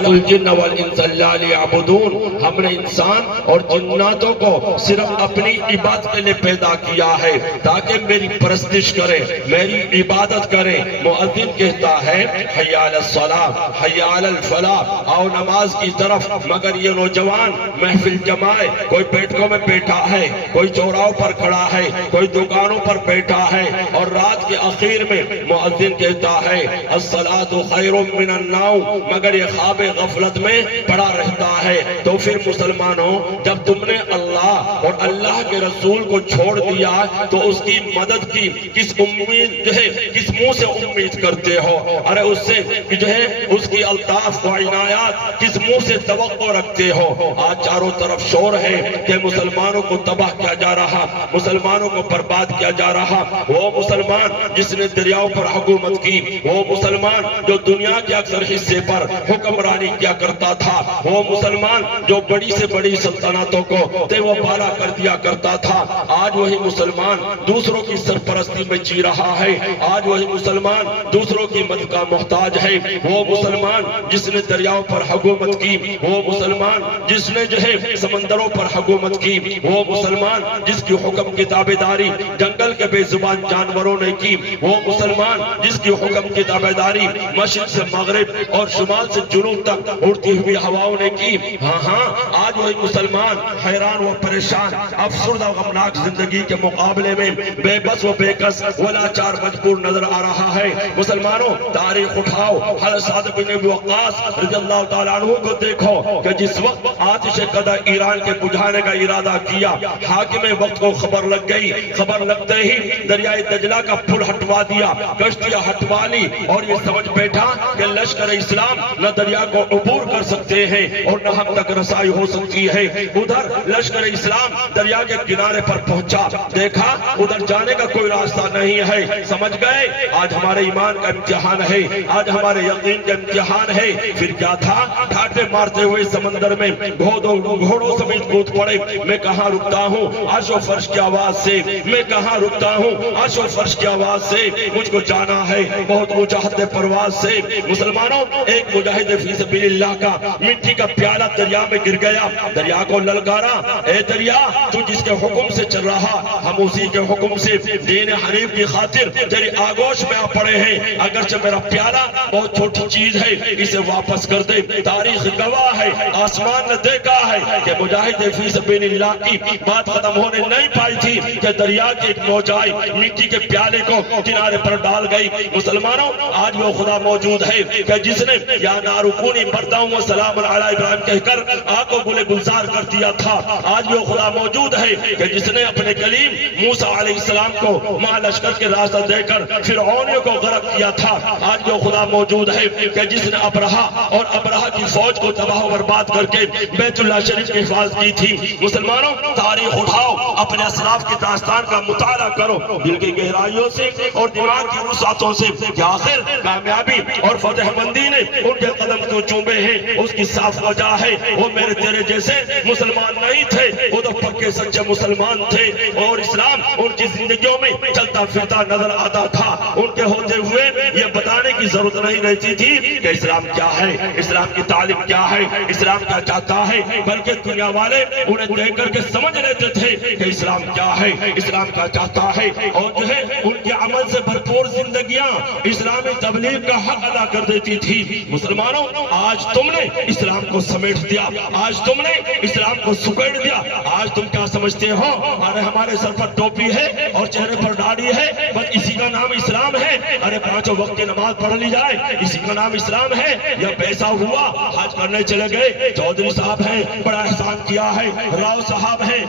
خلقت الجن والانس الا لیعبدون، ہم نے انسان اور جناتوں کو صرف اپنی عبادت کے لیے پیدا کیا ہے تاکہ میری پرستش کریں، میری عبادت کریں۔ مؤذن کہتا ہے حی علی الصلاۃ حی علی الفلاح، آؤ نماز کی طرف، مگر یہ نوجوان محفل جمائے، کوئی بیٹھکوں میں بیٹھا ہے، کوئی چوراہوں پر کھڑا ہے، کوئی دکانوں پر بیٹھا ہے، اور رات کے اخیر میں مؤذن کہتا ہے الصلاۃ خیر من النوم، مگر یہ خواب غفلت میں پڑا رہتا ہے۔ تو پھر مسلمانوں، جب تم نے اللہ اور اللہ کے رسول کو چھوڑ دیا تو اس کی مدد کی کس امید جو ہے کس منہ سے امید کرتے ہو؟ ارے اس سے جو ہے اس کی الطاف و عنایات کس منہ سے توقع رکھتے ہو؟ آج چاروں طرف شور ہے کہ مسلمانوں کو تباہ کیا جا رہا، مسلمانوں کو برباد کیا جا رہا۔ وہ مسلمان جس نے دریاؤں پر حکومت کی، وہ مسلمان جو دنیا کے اکثر حصے پر حکمرانی کیا کرتا تھا، وہ مسلمان جو بڑی سے بڑی سلطنتوں کو تے وہ بالا کر دیا کرتا تھا، آج وہی مسلمان دوسروں کی سرپرستی میں جی رہا ہے، آج وہی مسلمان دوسروں کی مدد کا محتاج ہے۔ وہ مسلمان جس نے دریاؤں پر حکومت کی، وہ مسلمان جس نے جو ہے سمندروں پر حکومت کی، وہ مسلمان جس کی حکم کی تابعداری جنگل کے بے زبان جانوروں نے کی، وہ مسلمان جس کی حکم کی تابعداری مشرق سے مغرب اور شمال سے جنوب تک اڑتی ہوئی ہواؤں نے کی۔ ہاں آج وہی مسلمان حیران و پریشان، افسردہ و غمناک زندگی کے مقابلے میں بے بس و بے کس و لاچار مجبور نظر آ رہا ہے۔ مسلمانوں، تاریخ اٹھاؤ، حضرت سعد بن ابی وقاص رضی اللہ تعالیٰ عنہ کو دیکھو کہ جس وقت آتش قدح ایران کے بجھانے کا ارادہ کیا، حاکم وقت کو خبر لگ گئی، خبر لگتے ہی دریائے دجلہ کا پل ہٹوا دیا، کشتیاں ہٹوا لی، اور یہ سمجھ بیٹھا کہ لشکر اسلام نہ دریا کو عبور کر سکتے ہیں اور نہ ہم تک رسائی ہو سکتی ہے۔ ادھر لشکر اسلام دریا کے کنارے پر پہنچا، دیکھا ادھر جانے کا کوئی راستہ نہیں ہے، سمجھ گئے آج ہمارے ایمان کا امتحان ہے، آج ہمارے یقین کا امتحان ہے۔ پھر کیا تھا؟ ٹھاٹے مارتے ہوئے سمندر میں گھوڑوں سمیت کود پڑے۔ میں کہاں رکتا ہوں عرش و فرش کی آواز سے، میں کہاں رکتا ہوں عرش و فرش کی آواز سے، مجھ کو جانا ہے بہت اونچا حد پرواز سے۔ مسلمانوں، ایک مجاہد فی سبیل اللہ کا مٹی کا پیالہ دریا میں گر گیا، دریا کو للکارا، اے دریا تو جس کے حکم سے چل رہا، ہم اسی کے حکم سے دین حنیف کی خاطر تیری آگوش میں آ پڑے ہیں، اگرچہ میرا پیالہ بہت چھوٹی چیز ہے، اسے واپس کر دے۔ تاریخ گواہ ہے، آسمان نے دیکھا ہے کہ مجاہد فی سبیل اللہ کی بات ختم ہونے نہیں پائی تھی کہ دریا کی ایک موج آئی، مٹی کے پیالے کو کنارے پر ڈال گئی۔ مسلمانوں، آج وہ خدا موجود ہے کہ جس نے یا نارکونی برتا ہوں و سلام علی ابراہیم کہہ کر آگ کو گلے گلزار کر دیا تھا، آج وہ خدا موجود ہے کہ جس نے اپنے کلیم موسیٰ علیہ السلام کو ماہ لشکر کے راستہ دے کر فرعونیوں کو غرق کیا تھا، آج وہ خدا موجود ہے کہ جس نے ابرہا اور ابرہا کی فوج کو تباہ و برباد کر کے بیت اللہ شریف کی حفاظت کی تھی۔ مسلمانوں، تاریخ اٹھاؤ، اپنے اسلاف کی داستان کا مطالعہ کرو دل کی گہرائیوں سے اور دماغ کی وسعتوں سے کہ آخر کامیابی اور فتح مندی نے ان کے قدم تو چومے ہیں، اس کی صاف وجہ ہے وہ میرے تیرے جیسے مسلمان نہیں تھے، وہ تو پکے سچے مسلمان تھے، اور اسلام ان کی زندگیوں میں چلتا پھرتا نظر آتا تھا۔ ان کے ہوتے ہوئے یہ بتانے کی ضرورت نہیں رہتی تھی کہ اسلام کیا ہے، اسلام کی تعلیم کیا ہے، اسلام کیا چاہتا ہے، بلکہ دنیا والے انہیں دیکھ کر کے سمجھ لیتے تھے کہ اسلام کیا ہے، اسلام کیا چاہتا ہے، اور جو ہے ان کے عمل سے بھرپور زندگیاں اسلامی تبلیغ کا حق ادا کر دیتی تھی۔ مسلمانوں، آج تم نے اسلام کو سمیٹ دیا، آج تم نے اسلام کو سکیڑ دیا، آج تم کیا سمجھتے ہو؟ ارے ہمارے سر پر ٹوپی ہے اور چہرے پر داڑھی ہے، بس اسی کا نام اسلام ہے۔ ارے پانچوں وقت کی نماز پڑھ لی جائے، اسی کا نام اسلام ہے۔ یا پیسہ ہوا حج کرنے چلے گئے، چودھری صاحب ہیں بڑا احسان کیا ہے، راؤ صاحب ہیں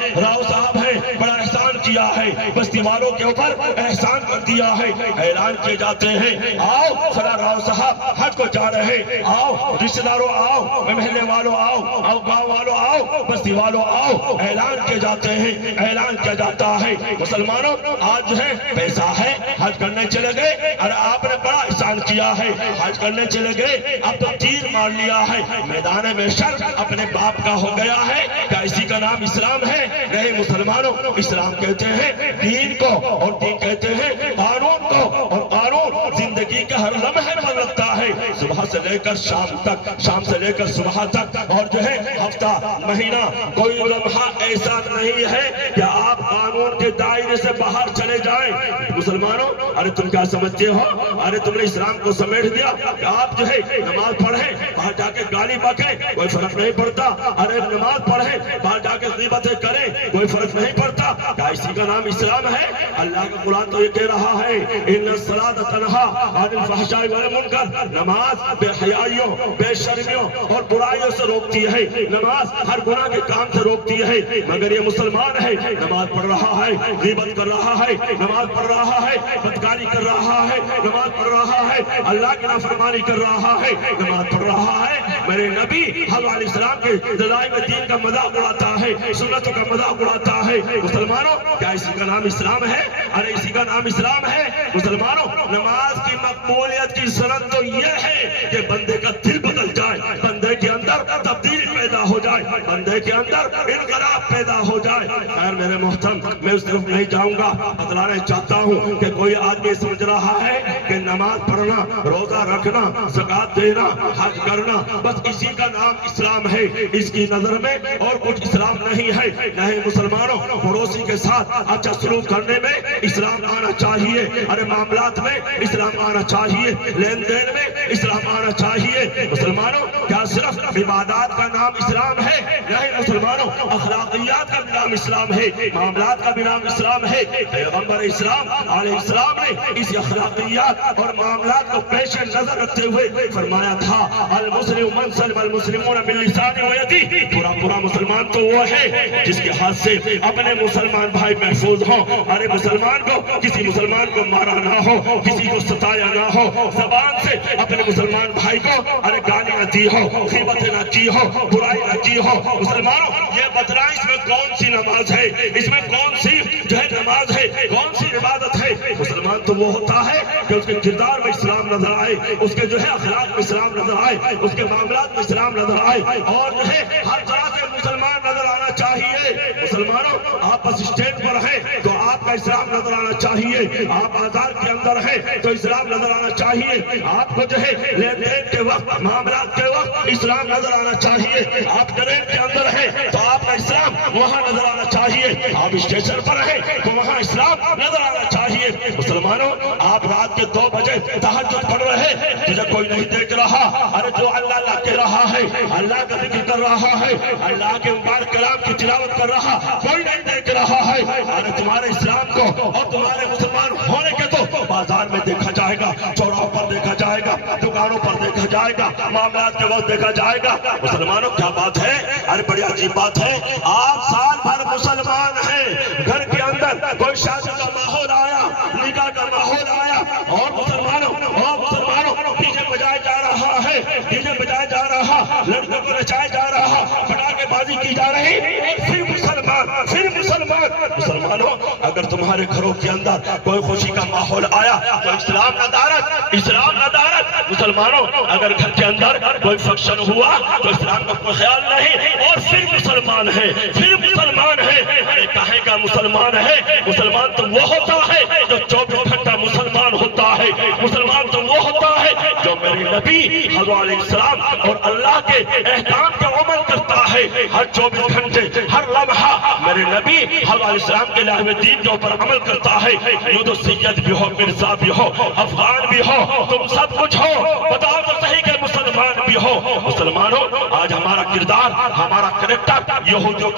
بڑا احسان کیا ہے، بستی والوں کے اوپر احسان کر دیا ہے۔ اعلان کیے جاتے ہیں، آؤ فلاں راؤ صاحب حج کو جا رہے ہیں، آؤ رشتہ داروں آؤ، محلے والوں آؤ، گاؤں والوں آؤ، بستی والوں آؤ، اعلان کیے جاتے ہیں، اعلان کیا جاتا ہے۔ مسلمانوں، آج جو ہے پیسہ ہے، حج کرنے چلے گئے، ارے آپ نے بڑا احسان کیا ہے، حج کرنے چلے گئے، اب تو تیر مار لیا ہے، میدان محشر اپنے باپ کا ہو گیا ہے، کیا اسی کا نام اسلام ہے؟ نہیں مسلمانوں، اسلام کہتا کہتے ہیں دین کو، اور دین کہتے ہیں قانون کو، اور قانون زندگی کا ہر لمحے پر لگتا ہے، صبح سے لے کر شام تک، شام سے لے کر صبح تک، اور جو ہے ہفتہ مہینہ، کوئی لمحہ ایسا نہیں ہے کہ آپ قانون کے دائرے سے باہر چلے جائیں۔ مسلمانوں، ارے تم کیا سمجھتے ہو؟ ارے تم نے اسلام کو سمیٹ دیا کہ آپ جو ہے نماز پڑھیں باہر جا کے گالی بکیں کوئی فرق نہیں پڑتا، ارے نماز پڑھیں باہر جا کے غیبتیں کریں کوئی فرق نہیں پڑتا، کیا اسی کا نام اسلام ہے؟ اللہ کا قرآن تو یہ کہہ رہا ہے ان الصلاۃ تنہا عن الفحشاء والمنکر، نماز بے حیائیوں، بے شرمیوں اور برائیوں سے روکتی ہے، نماز ہر گناہ کے کام سے روکتی ہے، مگر یہ مسلمان ہے نماز پڑھ رہا ہے، غیبت کر رہا ہے، نماز پڑھ رہا ہے، بدکاری کر رہا ہے، نماز پڑھ رہا ہے، اللہ کی نافرمانی کر رہا ہے، نماز پڑھ رہا ہے، میرے نبی علیہ السلام کے دلائل دین کا مذاق اڑاتا ہے، سنتوں کا مذاق اڑاتا ہے۔ مسلمانوں، کیا اسی کا نام اسلام ہے؟ ارے اسی کا نام اسلام ہے۔ مسلمانوں، نماز کی مقبولیت کی شرط تو یہ ہے کہ بندے کا دل بدل جائے، بندے کے اندر تبدیلی پیدا ہو جائے، بندے کے اندر انقلاب پیدا ہو جائے۔ خیر میرے محترم، میں اس طرف نہیں جاؤں گا، بتلانا چاہتا ہوں کہ کوئی آدمی سمجھ رہا ہے کہ نماز پڑھنا، روزہ رکھنا، زکوٰۃ دینا، حج کرنا، بس اسی کا نام اسلام ہے۔ اس کی نظر میں اور کچھ اسلام نہیں ہے۔ نہیں مسلمانوں، پڑوسی کے ساتھ اچھا سلوک کرنے میں اسلام آنا چاہیے، ارے معاملات میں اسلام آنا چاہیے، لین دین میں اسلام آنا چاہیے۔ مسلمانوں، کیا صرف عبادات کا نام اسلام ہے؟ نہیں مسلمانوں، اخلاقیات کا بھی نام اسلام ہے، معاملات کا بھی نام اسلام ہے۔ پیغمبر اسلام علیہ السلام نے اس اخلاقیات اور معاملات کو پیش نظر رکھتے ہوئے فرمایا تھا المسلم من سلم المسلمون من لسانه ويده، پورا مسلمان تو وہ ہے جس کے ہاتھ سے اپنے مسلمان بھائی محفوظ ہوں۔ ارے مسلمان کو کسی مسلمان کو مارا نہ ہو، کسی کو ستایا نہ ہو، زبان سے اپنے مسلمان بھائی کو ارے گالی نہ دی ہو، غیبت نہ کی ہو، برائی نہ کی ہو۔ مسلمانوں، یہ بتلائیں اس میں کون سی نماز ہے، اس میں کون سی جو ہے نماز ہے، کون سی عبادت ہے؟ مسلمان تو وہ ہوتا ہے کہ اس کے کردار میں اسلام نظر آئے، اس کے جو ہے اخلاق میں اسلام نظر آئے، اس کے معاملات میں اسلام نظر آئے، اور جو ہے ہر طرح سے مسلمان نظر آنا چاہیے۔ مسلمانوں، آپ بس اسٹینڈ پر ہیں تو آپ کا اسلام نظر آنا چاہیے، آپ آزار کے اندر ہیں تو اسلام نظر آنا چاہیے، آپ کو جو ہے لین دین کے وقت، معاملات کے وقت اسلام نظر آنا چاہیے، آپ ٹرین کے اندر ہیں تو آپ کا اسلام وہاں نظر آنا چاہیے، آپ اسٹیشن پر ہیں تو وہاں اسلام نظر آنا چاہیے۔ مسلمانوں، آپ رات کے 2 بجے تہجد پڑھ رہے ہیں، تجھے کوئی نہیں دیکھ رہا، ارے جو اللہ اللہ کہہ رہا ہے، اللہ کا ذکر کر رہا ہے، اللہ کے مبارک کلام کی تلاوت کر رہا، کوئی نہیں دیکھ رہا ہے، ارے تمہارے اسلام کو اور تمہارے مسلمان ہونے کے تو بازار میں دیکھا جائے گا، چوراہوں پر دیکھا جائے گا، دکانوں پر دیکھا جائے گا، معاملات کے وقت دیکھا جائے گا۔ مسلمانوں، کیا بات ہے؟ ارے بڑی عجیب بات ہے، آپ سال بھر مسلمان ہیں، گھر کے اندر کوئی شادی کا ماحول آیا، نکاح کا ماحول آیا، اور مسلمانوں ڈی جے بجائے جا رہا ہے، ڈی جے بجائے جا رہا، لڑکوں کو نچائے جا رہا، پٹاخے بازی کی جا رہی، پھر مسلمانوں، اگر تمہارے گھروں کے اندر کوئی خوشی کا ماحول آیا تو اسلام ندارت۔ مسلمانوں، اگر گھر کے اندر کوئی فنکشن ہوا تو اسلام کا کوئی خیال نہیں، اور پھر مسلمان ہے۔ ارے کہے کا مسلمان ہے؟ مسلمان تو وہ ہوتا ہے جو 24 گھنٹہ مسلمان ہوتا ہے، مسلمان تو وہ ہوتا ہے جو میرے نبی علیہ السلام اور اللہ کے احکام کے عمل کرتا ہے، ہر 24 گھنٹے، ہر لمحہ میرے نبی علیہ السلام کے لائحہ دین کے اوپر عمل کرتا ہے۔ یوں تو سید بھی ہو، مرزا بھی ہو، افغان بھی ہو، تم سب کچھ ہو، بتاؤ تو صحیح کہ مسلمان بھی ہو۔ مسلمانوں، آج ہمارا کردار، ہمارا کریکٹر یہودیوں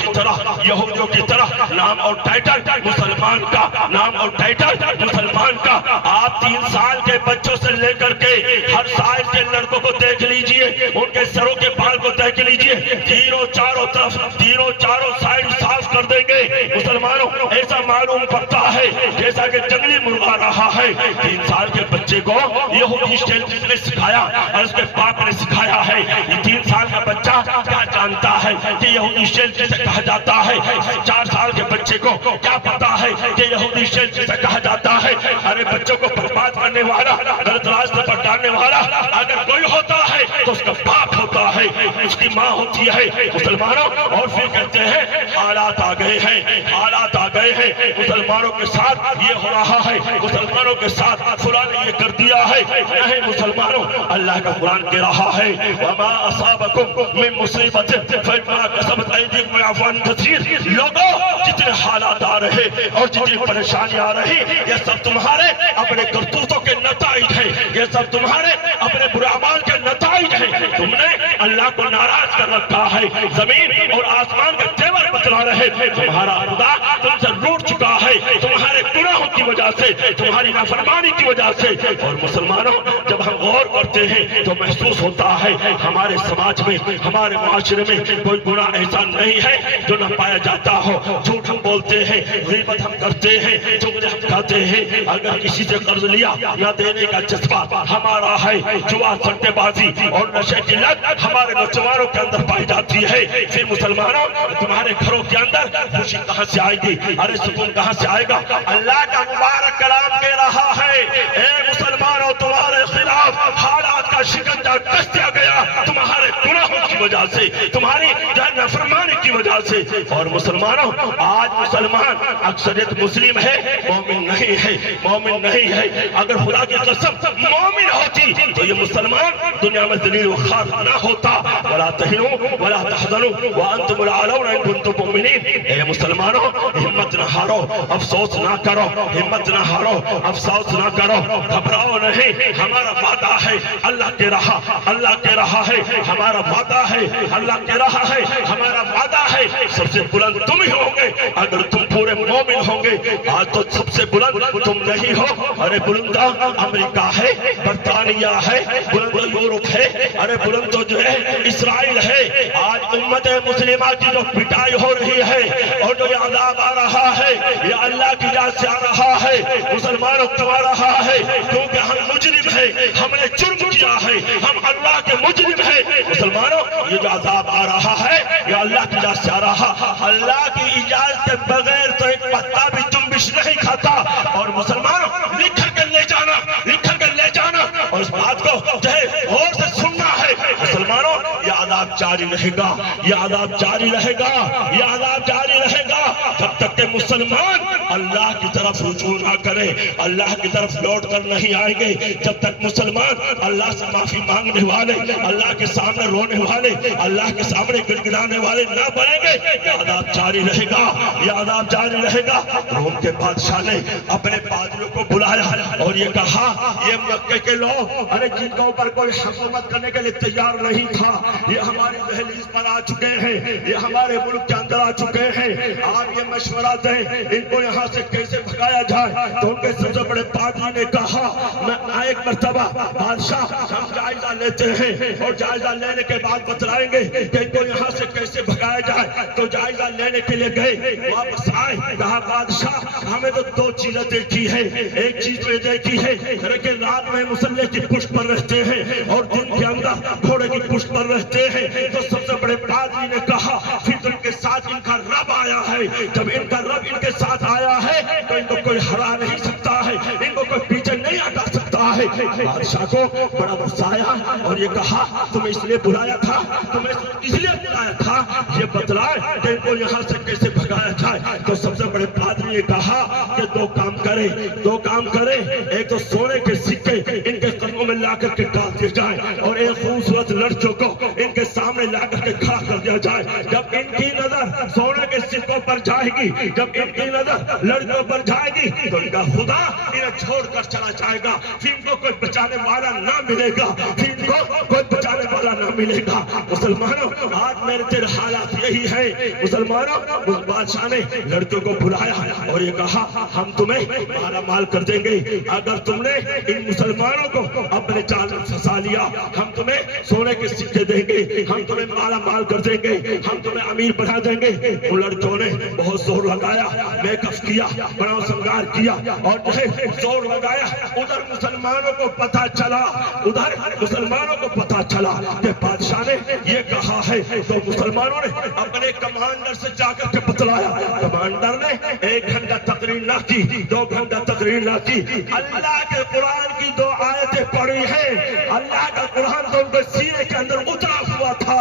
کی طرح نام اور ٹائٹل مسلمان کا، نام اور ٹائٹل مسلمان کا۔ آپ 3 سال کے بچوں سے لے کر کے ہر سال کے لڑکوں کو دیکھ لیجئے، ان کے سروں کے بال کو دیکھ لیجئے، تینوں چاروں طرف، تینوں چاروں سائڈ صاف کر دیں گے۔ مسلمانوں، ایسا معلوم پڑتا ہے جیسا کہ جنگلی مرغا رہا ہے۔ 3 سال کے بچے کو یہودی اسٹائل کس نے سکھایا؟ اور اس کے باپ نے سکھایا ہے۔ یہ 3 سال کا بچہ کیا جانتا ہے کہ یہودی اسٹائل کسے کہا جاتا ہے؟ 4 سال کے بچے کو کیا پتا ہے کہ یہودی اسٹائل کسے کہا جاتا ہے؟ ارے بچوں کو برباد کرنے والا، غلط راستے پر ڈالنے والا اگر کوئی ہوتا ہے تو اس کا باپ ہوتا ہے، اس کی ماں ہوتی ہے مسلمانوں، اور پھر کہتے ہیں حالات آ گئے ہیں، حالات آ گئے ہیں، مسلمانوں کے ساتھ یہ ہو رہا ہے، مسلمانوں کے ساتھ فلاں نے یہ کر دیا ہے۔ نہیں مسلمانوں، اللہ کا قرآن کہہ رہا ہے وما اصابکم من مصیبت فبما کسبت ایدیکم ویعفو عن کثیر۔ لوگوں، جتنے حالات آ رہے اور جتنی پریشانی آ رہی، یہ سب تمہارے اپنے کرتوتوں کے نتائج ہیں، یہ سب تمہارے اپنے برے اعمال کے نتائج ہیں۔ تم نے اللہ کو ناراض کر رکھا ہے، زمین اور آسمان کے تیور بتلا رہے، تمہارا خدا تم سے روٹ چکا ہے تمہارے گناہوں کی وجہ سے، تمہاری نافرمانی کی وجہ سے۔ اور مسلمانوں، جب ہم غور کرتے ہیں تو محسوس ہوتا ہے ہمارے سماج میں، ہمارے معاشرے میں کوئی گناہ ایسا نہیں ہے جو نہ پایا جاتا ہو۔ جھوٹ ہم بولتے ہیں، غیبت ہم کرتے ہیں، چغلے ہم کھاتے ہیں، اگر کسی سے قرض لیا نہ دینے کا جذبہ ہمارا ہے، جوا سٹے بازی اور نشے کی لت ہمارے نوجوانوں کے اندر پائی جاتی ہے۔ پھر مسلمانوں، تمہارے گھروں کے اندر خوشی کہاں سے آئے گی؟ ارے سکون کہاں سے آئے گا؟ اللہ کا مبارک کلام کہہ رہا ہے اے مسلمانوں، تمہارے خلاف حالات کا شکنجہ کس دیا گیا تمہارے گناہوں کی وجہ سے، تمہاری نافرمانی کی وجہ سے۔ اور مسلمانوں، آج مسلمان اکثریت مسلم ہے، مومن نہیں ہے، مومن نہیں ہے۔ اگر خدا کی قسم مومن ہوتی تو یہ مسلمان دنیا میں ذلیل و خوار نہ ہوتا۔ ولا تہنوا ولا تحزنوا وانتم الاعلون ان کنتم مؤمنین۔ اے مسلمانوں، ہمت نہ ہارو، افسوس نہ کرو، ہمت نہ ہارو، افسوس نہ کرو، گھبراؤ نہیں۔ ہمارا وعدہ ہے، اللہ کہہ رہا، اللہ کہہ رہا ہے ہمارا وعدہ ہے، اللہ کہہ رہا ہے ہمارا وعدہ ہے، سب سے بلند تم ہی ہوں گے اگر تم پورے مومن ہوں گے۔ آج تو سب سے بلند تم نہیں ہو۔ ارے بلند امریکہ ہے، برطانیہ ہے، بلند یورپ ہے، ارے بلند تو جو ہے اسرائیل ہے۔ آج امت مسلمہ کی جو پٹائی ہو رہی ہے اور جو یہ عذاب آ رہا ہے، یہ اللہ کی ذات سے آ رہا ہے، مسلمانوں کو آ رہا ہے، کیونکہ ہم مجرم ہیں، ہم نے جرم کیا ہے، ہم اللہ کے مجرم ہیں۔ مسلمانوں، یہ جو عذاب آ رہا ہے یہ اللہ کی ذات سے آ رہا، اللہ کی اجازت کے بغیر تو ایک پتا بھی جنبش نہیں کھاتا۔ اور مسلمانوں، لکھ کر لے جانا، لکھ کر لے جانا، اور اس بات کو جو ہے غور سے سننا ہے۔ مسلمانوں، یہ عذاب جاری رہے گا، یہ عذاب جاری رہے گا، یہ عذاب جاری رہے گا جب تک کہ مسلمان اللہ کی طرف رجوع نہ کرے، اللہ کی طرف لوٹ کر نہیں آئیں گے۔ جب تک مسلمان اللہ سے معافی مانگنے والے، اللہ کے سامنے رونے والے، اللہ کے سامنے گڑگڑانے والے نہ بنیں گے، یہ عذاب جاری رہے گا، یہ عذاب جاری رہے گا۔ روم کے بادشاہ نے اپنے پادریوں کو بلایا اور یہ کہا، یہ مکے کے لوگ ارے جن کے اوپر کوئی حکومت کرنے کے لیے تیار نہیں تھا، یہ ہماری دہلیز پر آ چکے ہیں، یہ ہمارے ملک کے اندر آ چکے ہیں، آپ یہ مشورہ دیں ان کو یہاں سے کیسے بھگایا جائے۔ تو ان کے سب سے بڑے پادری نے کہا، میں ایک مرتبہ بادشاہ ہم جائزہ لیتے ہیں اور جائزہ لینے کے بعد بتلائیں گے کہ ان کو یہاں سے کیسے بھگایا جائے۔ تو جائزہ لینے کے لیے گئے، واپس آئے، کہا بادشاہ ہمیں تو دو چیزیں دیکھی ہے، ایک چیز تو یہ دیکھی ہے کہ رات میں مسلح کی پشت پر رہتے ہیں اور دن کے اندر گھوڑے کی پشت پر رہتے ہیں۔ تو سب سے بڑے پادری نے کہا، پھر تو ان کے ساتھ ان کا رب آیا ہے، جب ان کا رب ان کے ساتھ آیا ہے تو ان کو کوئی ہرا نہیں سکتا ہے، ان کو کوئی پیچھے نہیں ہٹا سکتا ہے۔ بادشاہ کو بڑا غصہ آیا اور یہ کہا، تمہیں اس لیے بلایا تھا، تمہیں اس لیے بلایا تھا، یہ بتلائے کہ ان کو یہاں سے کیسے بھگایا جائے۔ تو سب سے بڑے پادری نے کہا کہ دو کام کرے، دو کام کرے، ایک تو سونے کے سکے ان کے قدموں میں لا کر کے ڈال دیے جائے اور ایک خوبصورت لڑکیوں کو ان کے سامنے لا کر کے کھڑا کر دیا جائے۔ جب ان کی نظر سونے کے سکوں پر جائے گی، جب ان کی نظر لڑکیوں پر جائے گی تو ان کا خدا انہیں چھوڑ کر چلا جائے گا، پھر ان کو کوئی بچانے والا نہ ملے گا، پھر ان کو کوئی بچانے والا نہ ملے گا۔ مسلمانوں، آج میرے تیرے حالات یہی ہے۔ مسلمانوں، اس بادشاہ نے لڑکیوں کو بلایا اور یہ کہا، ہم تمہیں مالا مال کر دیں گے اگر تم نے ان مسلمانوں کو اپنے جال میں پھنسا لیا، ہم تمہیں سونے کے سکے دیں گے، ہم تمہیں مالا مال کر دیں گے، ہم تمہیں امیر بنا دیں گے۔ ان لڑکوں نے بہت زور لگایا، میک اپ کیا، بڑا سنگار کیا اور جو ہے زور لگایا۔ ادھر مسلمانوں کو پتا چلا، ادھر مسلمانوں کو پتا چلا کہ بادشاہ نے یہ کہا ہے، تو مسلمانوں نے اپنے کمانڈر سے جا کر کے بتلایا۔ کمانڈر نے 1 گھنٹہ تقریر نہ کی، 2 گھنٹہ تقریر نہ کی، اللہ کے قرآن کی 2 آیتیں پڑھی ہیں، اللہ کا قرآن تو ان کے سینے کے اندر اترا ہوا تھا۔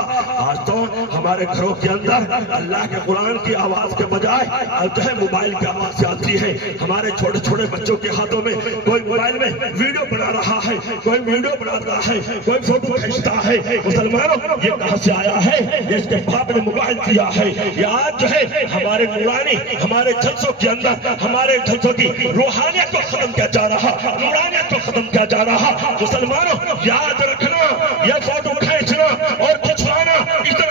آج تو ہمارے گھروں کے اندر اللہ کے قرآن کی آواز کے بجائے جو ہے موبائل کی آواز آتی ہے. ہمارے چھوٹے چھوٹے بچوں کے ہاتھوں میں کوئی موبائل میں ویڈیو بنا رہا ہے, کوئی ویڈیو بناتا ہے, کوئی فوٹو کھینچتا ہے. مسلمانوں یہ کہاں سے آیا ہے؟ یہ اس کے باپ نے موبائل دیا ہے. یہ آج جو ہے ہمارے نورانی ہمارے جلسوں کے اندر ہمارے جلسوں کی روحانیت کو ختم کیا جا رہا, نورانیت کو ختم کیا جا رہا. مسلمانوں یاد رکھنا یہ فوٹو